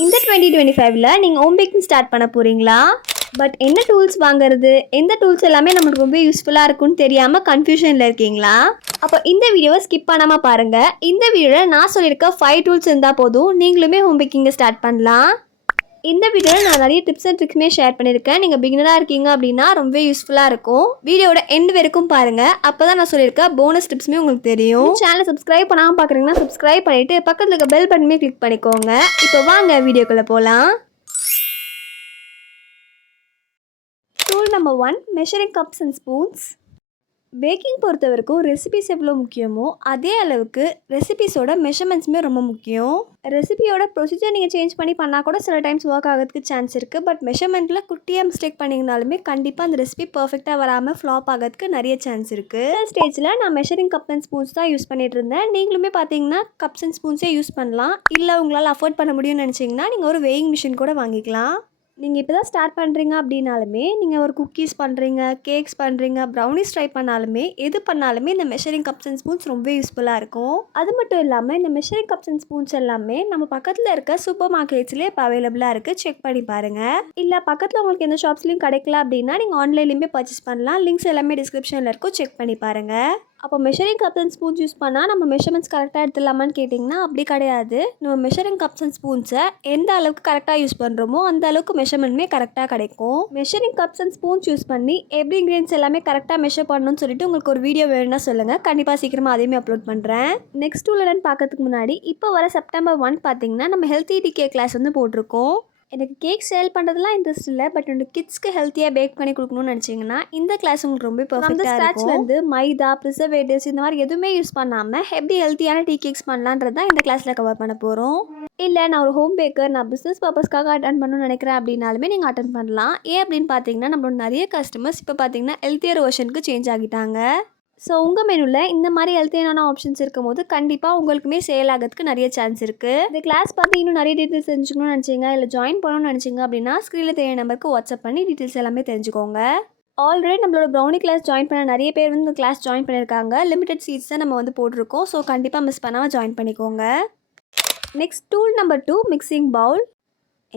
இந்த 2025ல நீங்கள் home baking start பண்ண போகிறீங்களா? பட் என்ன டூல்ஸ் வாங்குறது, எந்த டூல்ஸ் எல்லாமே நமக்கு ரொம்ப யூஸ்ஃபுல்லாக இருக்குன்னு தெரியாமல் கன்ஃபியூஷனில் இருக்கீங்களா? அப்போ இந்த வீடியோவை ஸ்கிப் பண்ணாமல் பாருங்கள். இந்த வீடியோவில் நான் சொல்லியிருக்க 5 டூல்ஸ் இருந்தால் போதும், நீங்களுமே ஹோம் பேக்கிங்கை ஸ்டார்ட் பண்ணலாம். இந்த வீடியோவில் நான் நிறைய டிப்ஸ் அண்ட் ட்ரிக்ஸுமே ஷேர் பண்ணியிருக்கேன். நீங்கள் பிகினராக இருக்கீங்க அப்படின்னா ரொம்ப யூஸ்ஃபுல்லாக இருக்கும். வீடியோட எண்ட் வரைக்கும் பாருங்கள். அப்போ தான் நான் சொல்லியிருக்க போனஸ் டிப்ஸுமே உங்களுக்கு தெரியும். சேனலை சப்ஸ்கிரைப் பண்ணாமல் பார்க்குறீங்கன்னா சப்ஸ்கிரைப் பண்ணிவிட்டு பக்கத்தில் இருக்க பெல் பட்டனுமே கிளிக் பண்ணிக்கோங்க. இப்போ வாங்க வீடியோக்குள்ளே போகலாம். Tool number 1, measuring cups and spoons. Baking பொறுத்த வரைக்கும் ரெசிபிஸ் எவ்வளோ முக்கியமோ அதே அளவுக்கு ரெசிபிஸோட மெஷர்மெண்ட்ஸுமே ரொம்ப முக்கியம். ரெசிபியோட ப்ரொசீஜர் நீங்கள் சேஞ்ச் பண்ணி பண்ணால் கூட சில டைம்ஸ் ஒர்க் ஆகிறதுக்கு சான்ஸ் இருக்குது. பட் மெஷர்மெண்ட்டில் குட்டியாக மிஸ்டேக் பண்ணிங்கனாலுமே கண்டிப்பாக அந்த ரெசிபி பர்ஃபெக்டாக வராமல் ஃப்ளாப் ஆகிறதுக்கு நிறைய சான்ஸ் இருக்குது. ஸ்டேஜில் நான் மெஷரிங் கப் அண்ட் ஸ்பூன்ஸ் தான் யூஸ் பண்ணிட்டு இருந்தேன். நீங்களுமே பார்த்தீங்கன்னா கப்ஸ் அண்ட் ஸ்பூன்ஸே யூஸ் பண்ணலாம். இல்லை உங்களால் அஃபோர்ட் பண்ண முடியும்னு நினச்சிங்கன்னா நீங்கள் ஒரு வெயிங் மிஷின் கூட வாங்கிக்கலாம். நீங்கள் இப்போ தான் ஸ்டார்ட் பண்ணுறீங்க அப்படின்னாலுமே, நீங்கள் ஒரு குக்கீஸ் பண்ணுறீங்க, கேக்ஸ் பண்ணுறீங்க, ப்ரௌனிஸ் ட்ரை பண்ணாலுமே, எது பண்ணாலுமே இந்த மெஷரிங் கப்ஸ் அண்ட் ஸ்பூன்ஸ் ரொம்ப யூஸ்ஃபுல்லாக இருக்கும். அது மட்டும் இல்லாமல் இந்த மெஷரிங் கப்ஸ் அண்ட் ஸ்பூன்ஸ் எல்லாமே நம்ம பக்கத்தில் இருக்க சூப்பர் மார்க்கெட்ஸ்லேயே இப்போ அவைலபிளாக இருக்குது. செக் பண்ணி பாருங்கள். இல்லை பக்கத்தில் உங்களுக்கு எந்த ஷாப்ஸ்லையும் கிடைக்கல அப்படின்னா நீங்கள் ஆன்லைன்லேயுமே பர்ச்சேஸ் பண்ணலாம். லிங்க்ஸ் எல்லாமே டிஸ்கிரிப்ஷனில் இருக்கும். செக் பண்ணி பாருங்கள். அப்போ measuring cups and spoons use பண்ணால் நம்ம மெஷர்மெண்ட்ஸ் கரெக்டாக எடுத்துடலாமான்னு கேட்டிங்கன்னா அப்படி கிடையாது. நம்ம மெஷரிங் கப்ஸ் அண்ட் ஸ்பூன்ஸை எந்த அளவுக்கு கரெக்டாக யூஸ் பண்ணுறோமோ அந்த அளவுக்கு மெஷர்மெண்ட்டுமே கரெக்டாக கிடைக்கும். Measuring cups and spoons use பண்ணி எப்படி இன்க்ரீடியன்ஸ் எல்லாமே கரெக்டாக மெஷர் பண்ணணும்னு சொல்லிட்டு உங்களுக்கு ஒரு வீடியோ வேணும்னா சொல்லுங்கள். கண்டிப்பாக சீக்கிரமாக அதையுமே அப்லோட் பண்ணுறேன். நெக்ஸ்ட் டூல் என்னன்னு பார்க்கறதுக்கு முன்னாடி இப்போ வர செப்டம்பர் 1 பார்த்தீங்கன்னா நம்ம ஹெல்த்தி டிகே கிளாஸ் வந்து போட்டிருக்கோம். எனக்கு கேக் சேல் பண்ணுறதுலாம் இன்ட்ரெஸ்ட் இல்லை, பட் என்னோட கிட்ஸ்க்கு ஹெல்த்தியாக பேக் பண்ணி கொடுக்கணும்னு நினச்சிங்கன்னா இந்த கிளாஸ் உங்களுக்கு ரொம்ப பர்ஃபெக்டாக இருக்கும். வந்து மைதா, ப்ரிசர்வேட்டிவ்ஸ் இந்த மாதிரி எதுவுமே யூஸ் பண்ணாமல் எப்படி ஹெல்த்தியான டீ கேக்ஸ் பண்ணலான்றது தான் இந்த கிளாஸில் கவர் பண்ண போகிறோம். இல்லை நான் ஒரு ஹோம் பேக்கர், நான் பிஸ்னஸ் பர்பஸ்க்காக அட்டன் பண்ணணும்னு நினைக்கிறேன் அப்படின்னாலுமே நீங்கள் அட்டன் பண்ணலாம். ஏன் அப்படின்னு பார்த்தீங்கன்னா நம்மளோட நிறைய கஸ்டமர்ஸ் இப்போ பார்த்தீங்கன்னா ஹெல்த்தியர் வெர்ஷனுக்கு சேஞ்ச் ஆகிட்டாங்க. ஸோ உங்கள் மெனுவில் இந்த மாதிரி ஹெல்த்தியான ஆப்ஷன்ஸ் இருக்கும் போது கண்டிப்பாக உங்களுக்குமே சேல் ஆகிறதுக்கு நிறைய சான்ஸ் இருக்குது. இந்த கிளாஸ் பார்த்து இன்னும் நிறைய டீட்டெயில்ஸ் தெரிஞ்சுக்கணும்னு நினச்சிங்க, இல்லை ஜாயின் பண்ணணும்னு நினச்சிங்க அப்படின்னா ஸ்க்ரீனில் தெரிய நம்பருக்கு வாட்ஸ்அப் பண்ணி டீட்டெயில்ஸ் எல்லாமே தெரிஞ்சுக்கோங்க. ஆல்ரெடி நம்மளோட ப்ரௌனி கிளாஸ் ஜாயின் பண்ண நிறைய பேர் வந்து இந்த கிளாஸ் ஜாயின் பண்ணியிருக்காங்க. லிமிடெட் சீட்ஸ் தான் நம்ம வந்து போட்டிருக்கோம். ஸோ கண்டிப்பாக மிஸ் பண்ணாமல் ஜாயின் பண்ணிக்கோங்க. Next tool number 2, mixing Pavul.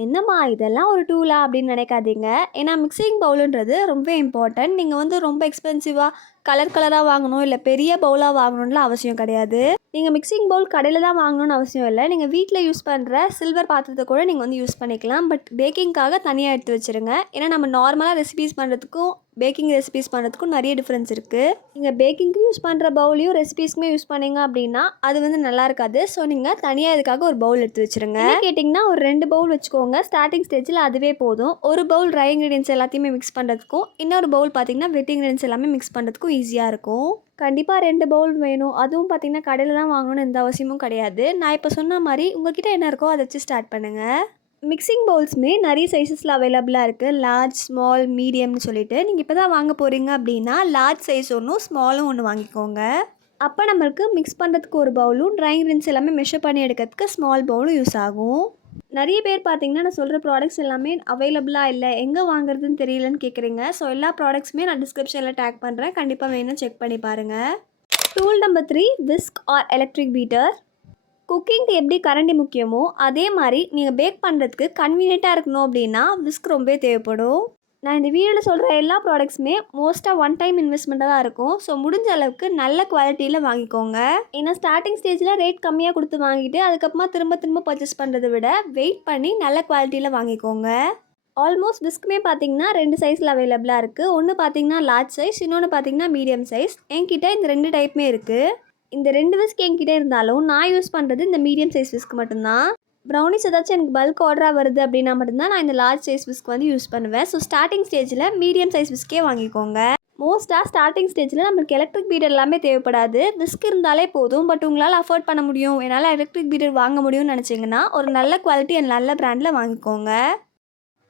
என்னம்மா இதெல்லாம் ஒரு டூலா அப்படின்னு நினைக்காதீங்க. ஏன்னா மிக்சிங் பவுலுன்றது ரொம்ப இம்பார்ட்டன்ட். நீங்கள் வந்து ரொம்ப எக்ஸ்பென்சிவாக கலராக வாங்கணும், இல்லை பெரிய பவுலாக வாங்கணும்லாம் அவசியம் கிடையாது. நீங்கள் மிக்சிங் பவுல் கடையில் தான் வாங்கணும்னு அவசியம் இல்லை. நீங்கள் வீட்டில் யூஸ் பண்ணுற சில்வர் பாத்திரத்தை கூட நீங்கள் வந்து யூஸ் பண்ணிக்கலாம். பட் பேக்கிங்காக தனியாக எடுத்து வச்சுருங்க. ஏன்னா நம்ம நார்மலாக ரெசிபீஸ் பண்ணுறதுக்கும் பேக்கிங் ரெசிபீஸ் பண்ணுறதுக்கும் நிறைய டிஃப்ரென்ஸ் இருக்குது. நீங்கள் பேக்கிங்க்கு யூஸ் பண்ணுற பவுலையும் ரெசிபீஸ்க்குமே யூஸ் பண்ணிங்க அப்படின்னா அது வந்து நல்லா இருக்காது. ஸோ நீங்கள் தனியாக இதுக்காக ஒரு பவுல் எடுத்து வச்சுருங்க. கேட்டிங்கன்னா ஒரு 2 பவுல் வச்சுக்கோங்க. ஸ்டார்டிங் ஸ்டேஜில் அதுவே போதும். ஒரு பவுல் ட்ரை இன்க்ரீடியன்ஸ் எல்லாத்தையுமே மிக்ஸ் பண்ணுறதுக்கும், இன்னொரு பவுல் பார்த்திங்கன்னா வெட் இன்க்ரீடியன்ஸ் எல்லாமே மிக்ஸ் பண்ணுறதுக்கும் ஈஸியாக இருக்கும். கண்டிப்பாக 2 பவுல் வேணும். அதுவும் பார்த்திங்கன்னா கடையில் தான் வாங்கணும்னு எந்த அவசியமும் கிடையாது. நான் இப்போ சொன்ன மாதிரி உங்கள்கிட்ட என்ன இருக்கோ அதை வச்சு ஸ்டார்ட் பண்ணுங்கள். மிக்சிங் பவுல்ஸுமே நிறைய சைஸஸில் அவைலபிளாக இருக்குது. லார்ஜ், ஸ்மால், மீடியம்னு சொல்லிட்டு நீங்கள் இப்போ தான் வாங்க போகிறீங்க அப்படின்னா லார்ஜ் சைஸ் ஒன்றும் ஸ்மாலும் ஒன்று வாங்கிக்கோங்க. அப்போ நம்மளுக்கு மிக்ஸ் பண்ணுறதுக்கு ஒரு பவுலும் ட்ரை இன்க்ரீடியன்ஸ் எல்லாமே மெஷர் பண்ணி எடுக்கிறதுக்கு ஸ்மால் பவுலும் யூஸ் ஆகும். நிறைய பேர் பார்த்தீங்கன்னா நான் சொல்கிற ப்ராடக்ட்ஸ் எல்லாமே அவைலபிளாக இல்லை, எங்கே வாங்குறதுன்னு தெரியலன்னு கேட்குறீங்க. ஸோ எல்லா ப்ராடக்ட்ஸுமே நான் டிஸ்கிரிப்ஷனில் டேக் பண்ணுறேன். கண்டிப்பாக வேணும் செக் பண்ணி பாருங்கள். Tool number 3, whisk or electric beater. குக்கிங்க்கு எப்படி கரண்டி முக்கியமோ அதே மாதிரி நீங்கள் பேக் பண்ணுறதுக்கு கன்வீனியண்ட்டாக இருக்கணும் அப்படின்னா விஸ்க் ரொம்ப தேவைப்படும். நான் இந்த வீடியோவில் சொல்கிற எல்லா ப்ராடக்ட்ஸுமே மோஸ்ட்டாக 1 டைம் இன்வெஸ்ட்மெண்ட்டாக தான் இருக்கும். ஸோ முடிஞ்ச அளவுக்கு நல்ல குவாலிட்டியில் வாங்கிக்கோங்க. ஏன்னா ஸ்டார்டிங் ஸ்டேஜில் ரேட் கம்மியாக கொடுத்து வாங்கிட்டு அதுக்கப்புறமா திரும்ப பர்ச்சேஸ் பண்ணுறதை விட வெயிட் பண்ணி நல்ல குவாலிட்டியில் வாங்கிக்கோங்க. ஆல்மோஸ்ட் விஸ்க்குமே பார்த்தீங்கன்னா 2 சைஸில் அவைலபிளாக இருக்குது. ஒன்று பார்த்தீங்கன்னா லார்ஜ் சைஸ், இன்னொன்று பார்த்தீங்கன்னா மீடியம் சைஸ். என்கிட்ட இந்த 2 டைப்புமே இருக்குது. இந்த 2 விஸ்க் என்கிட்ட இருந்தாலும் நான் யூஸ் பண்ணுறது இந்த மீடியம் சைஸ் விஸ்க் மட்டும்தான். ப்ரௌனிஸ் ஏதாச்சும் எனக்கு பல்க் ஆர்டராக வருது அப்படின்னா மட்டும்தான் நான் இந்த லார்ஜ் சைஸ் விஸ்க் வந்து யூஸ் பண்ணுவேன். ஸோ ஸ்டார்டிங் ஸ்டேஜில் மீடியம் சைஸ் விஸ்கே வாங்கிக்கோங்க. மோஸ்ட்டாக ஸ்டார்டிங் ஸ்டேஜில் நம்மளுக்கு எலக்ட்ரிக் பீட்டர் எல்லாமே தேவைப்படாது. விஸ்க் இருந்தாலே போதும். பட் உங்களால் அஃபோர்ட் பண்ண முடியும், என்னால் எலக்ட்ரிக் பீட்டர் வாங்க முடியும்னு நினச்சிங்கன்னா ஒரு நல்ல குவாலிட்டி அண்ட் நல்ல பிராண்டில் வாங்கிக்கோங்க.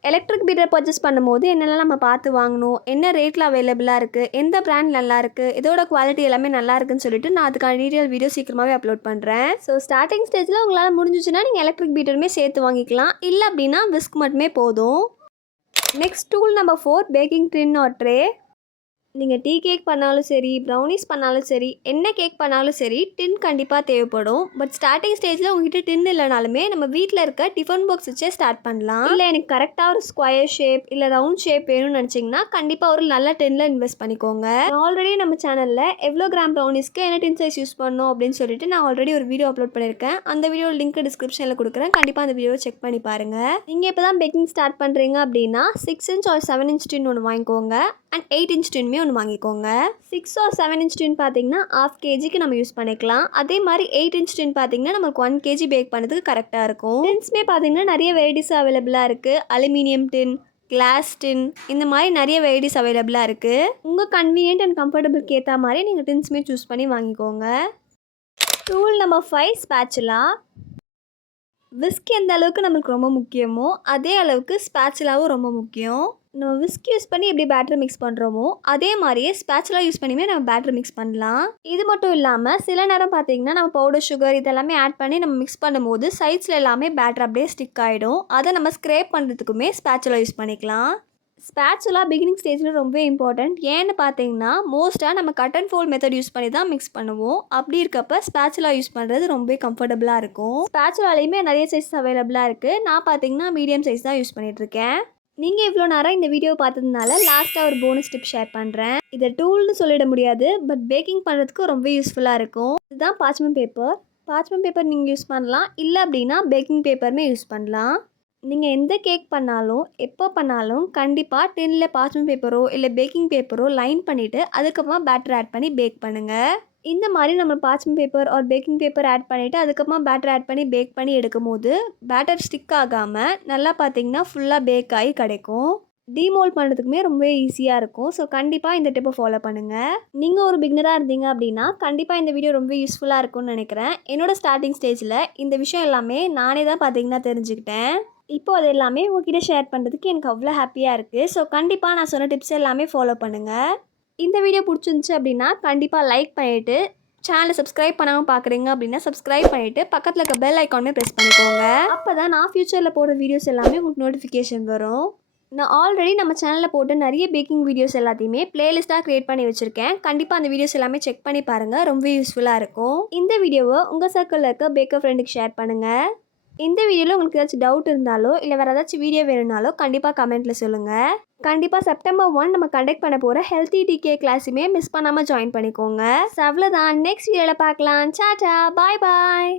எலக்ட்ரிக் பீட்டர் பர்ச்சேஸ் பண்ணும்போது என்னெல்லாம் நம்ம பார்த்து வாங்கணும், என்ன ரேட்டில் அவைலபிளாக இருக்குது, எந்த பிராண்ட் நல்லா இருக்குது, இதோட குவாலிட்டி எல்லாமே நல்லா இருக்குன்னு சொல்லிட்டு நான் அதுக்கான டீட்டெயில் வீடியோ சீக்கிரமாகவே அப்லோட் பண்ணுறேன். ஸோ ஸ்டார்டிங் ஸ்டேஜில் உங்களால் முடிஞ்சிச்சுன்னா நீங்கள் எலக்ட்ரிக் பீட்டருமே சேர்த்து வாங்கிக்கலாம். இல்லை அப்படின்னா விஸ்க் மட்டுமே போதும். நெக்ஸ்ட் டூல் நம்பர் 4, பேக்கிங் டின் ஆர் ட்ரே. நீங்கள் டீ கேக் பண்ணாலும் சரி, ப்ரௌனீஸ் பண்ணாலும் சரி, என்ன கேக் பண்ணாலும் சரி, டின் கண்டிப்பாக தேவைப்படும். பட் ஸ்டார்டிங் ஸ்டேஜில் உங்ககிட்ட டின் இல்லைனாலுமே நம்ம வீட்டில் இருக்க டிஃபன் பாக்ஸ் வச்சே ஸ்டார்ட் பண்ணலாம். இல்லை எனக்கு கரெக்டாக ஒரு ஸ்கொயர் ஷேப் இல்லை ரவுண்ட் ஷேப் வேணும்னு நினச்சிங்கன்னா கண்டிப்பாக ஒரு நல்ல டின்னில் இன்வெஸ்ட் பண்ணிக்கோங்க. ஆல்ரெடி நம்ம சேனலில் எவ்வளோ கிராம் ப்ரௌனீஸ்க்கு என்ன டின் சைஸ் யூஸ் பண்ணணும் அப்படின்னு சொல்லிட்டு நான் ஆல்ரெடி ஒரு வீடியோ அப்லோட் பண்ணியிருக்கேன். அந்த வீடியோ லிங்க் டிஸ்கிரிப்ஷனில் கொடுக்குறேன். கண்டிப்பாக அந்த வீடியோவை செக் பண்ணி பாருங்கள். நீங்கள் இப்போ தான் பேக்கிங் ஸ்டார்ட் பண்ணுறீங்க அப்படின்னா 6 inch or 7 inch டின் ஒன்று வாங்கிக்கோங்க அண்ட் 8 inch டின்மே ஒன்று வாங்கிக்கோங்க. 6 or 7 inch டின் பார்த்தீங்கன்னா 1/2 kgக்கு நம்ம யூஸ் பண்ணிக்கலாம். அதே மாதிரி 8 inch டின் பார்த்தீங்கன்னா நமக்கு 1 kg பேக் பண்ணுறதுக்கு கரெக்டாக இருக்கும். டின்ஸ்மே பார்த்தீங்கன்னா நிறைய வெரைட்டிஸ் அவைலபிளாக இருக்குது. அலுமினியம் டின், கிளாஸ் டின், இந்த மாதிரி நிறைய வெரைட்டிஸ் அவைலபிளாக இருக்குது. உங்கள் கன்வீனியன்ட் அண்ட் கம்ஃபர்டபுளுக்கு ஏற்ற மாதிரி நீங்கள் டின்ஸ்மே சூஸ் பண்ணி வாங்கிக்கோங்க. Tool number 5 spatula. விஸ்க் எந்த அளவுக்கு நம்மளுக்கு ரொம்ப முக்கியமோ அதே அளவுக்கு ஸ்பேச்சுலாவும் ரொம்ப முக்கியம். நம்ம விஸ்க் யூஸ் பண்ணி எப்படி பேட்டர் மிக்ஸ் பண்ணுறோமோ அதே மாதிரியே ஸ்பேச்சுலா யூஸ் பண்ணியுமே நம்ம பேட்டர் மிக்ஸ் பண்ணலாம். இது மட்டும் இல்லாமல் சில நேரம் பார்த்தீங்கன்னா நம்ம பவுடர் சுகர் இதெல்லாமே ஆட் பண்ணி நம்ம மிக்ஸ் பண்ணும்போது சைட்ஸில் எல்லாமே பேட்டர் அப்படியே ஸ்டிக் ஆகிடும். அதை நம்ம ஸ்க்ரேப் பண்ணுறதுக்குமே ஸ்பேச்சுலா யூஸ் பண்ணிக்கலாம். ஸ்பேச்சுலா பிகினிங் ஸ்டேஜில் ரொம்ப இம்பார்ட்டண்ட். ஏன்னு பார்த்தீங்கன்னா மோஸ்ட்டாக நம்ம cut and fold method use பண்ணி தான் மிக்ஸ் பண்ணுவோம். அப்படி இருக்கப்ப ஸ்பேச்சுலா யூஸ் பண்ணுறது ரொம்ப கம்ஃபர்டபுளாக இருக்கும். ஸ்பேச்சுலாலையுமே நிறைய சைஸ் அவைலபிளாக இருக்குது. நான் பார்த்தீங்கன்னா மீடியம் சைஸ் தான் யூஸ் பண்ணிகிட்ருக்கேன். நீங்கள் இவ்வளோ நேரம் இந்த வீடியோ பார்த்ததுனால லாஸ்ட்டாக ஒரு போனஸ் டிப் ஷேர் பண்ணுறேன். இதை டூல்னு சொல்லிட முடியாது, பட் பேக்கிங் பண்ணுறதுக்கு ரொம்ப யூஸ்ஃபுல்லாக இருக்கும். இதுதான் பார்ச்மெண்ட் பேப்பர். பார்ச்மெண்ட் பேப்பர் நீங்கள் யூஸ் பண்ணலாம், இல்லை அப்படின்னா பேக்கிங் பேப்பருமே யூஸ் பண்ணலாம். நீங்கள் எந்த கேக் பண்ணாலும் எப்போ பண்ணாலும் கண்டிப்பாக டின்னில் பார்ச்மெண்ட் பேப்பரோ இல்லை பேக்கிங் பேப்பரோ லைன் பண்ணிவிட்டு அதுக்கப்புறமா பேட்டர் ஆட் பண்ணி பேக் பண்ணுங்கள். இந்த மாதிரி நம்ம parchment paper or baking paper add பண்ணிவிட்டு அதுக்கப்புறமா பேட்டர் ஆட் பண்ணி பேக் பண்ணி எடுக்கும் போது பேட்டர் ஸ்டிக் ஆகாமல் நல்லா பார்த்தீங்கன்னா ஃபுல்லாக பேக் ஆகி கிடைக்கும். டீமோல்ட் பண்ணுறதுக்குமே ரொம்ப ஈஸியாக இருக்கும். ஸோ கண்டிப்பாக இந்த டிப்பை ஃபாலோ பண்ணுங்கள். நீங்கள் ஒரு பிகினராக இருந்தீங்க அப்படின்னா கண்டிப்பாக இந்த வீடியோ ரொம்ப யூஸ்ஃபுல்லாக இருக்கும்னு நினைக்கிறேன். என்னோடய ஸ்டார்டிங் ஸ்டேஜில் இந்த விஷயம் எல்லாமே நானே தான் பார்த்தீங்கன்னா தெரிஞ்சுக்கிட்டேன். இப்போ அது எல்லாமே உங்ககிட்ட ஷேர் பண்ணுறதுக்கு எனக்கு அவ்வளோ ஹாப்பியாக இருக்குது. ஸோ கண்டிப்பாக நான் சொன்ன டிப்ஸ் எல்லாமே ஃபாலோ பண்ணுங்கள். இந்த வீடியோ பிடிச்சிருந்துச்சி அப்படின்னா கண்டிப்பாக லைக் பண்ணிவிட்டு சேனலை சப்ஸ்கிரைப் பண்ணாமல் பார்க்குறீங்க அப்படின்னா சப்ஸ்கிரைப் பண்ணிவிட்டு பக்கத்தில் இருக்க பெல் ஐக்கானுமே ப்ரெஸ் பண்ணிக்கோங்க. அப்போ தான் நான் ஃப்யூச்சரில் போடுற வீடியோஸ் எல்லாமே உங்களுக்கு நோட்டிஃபிகேஷன் வரும். நான் ஆல்ரெடி நம்ம சேனலில் போட்டு நிறைய பேக்கிங் வீடியோஸ் எல்லாத்தையுமே பிளேலிஸ்ட்டாக க்ரியேட் பண்ணி வச்சுருக்கேன். கண்டிப்பாக அந்த வீடியோஸ் எல்லாமே செக் பண்ணி பாருங்கள், ரொம்ப யூஸ்ஃபுல்லாக இருக்கும். இந்த வீடியோவை உங்கள் சர்க்கிளில் இருக்க பேக்கர் ஃப்ரெண்டுக்கு ஷேர் பண்ணுங்கள். இந்த வீடியோவில் உங்களுக்கு ஏதாச்சும் டவுட் இருந்தாலோ இல்லை வேறு ஏதாச்சும் வீடியோ வேணும்னாலோ கண்டிப்பாக கமெண்ட்டில் சொல்லுங்கள். கண்டிப்பாக September 1 நம்ம கண்டக்ட் பண்ண போகிற ஹெல்த்தி டிகே கிளாஸுமே மிஸ் பண்ணாமல் ஜாயின் பண்ணிக்கோங்க. ஸோ அவ்வளோதான், நெக்ஸ்ட் வீடியோவில் பார்க்கலாம். டாடா, பாய் பாய்.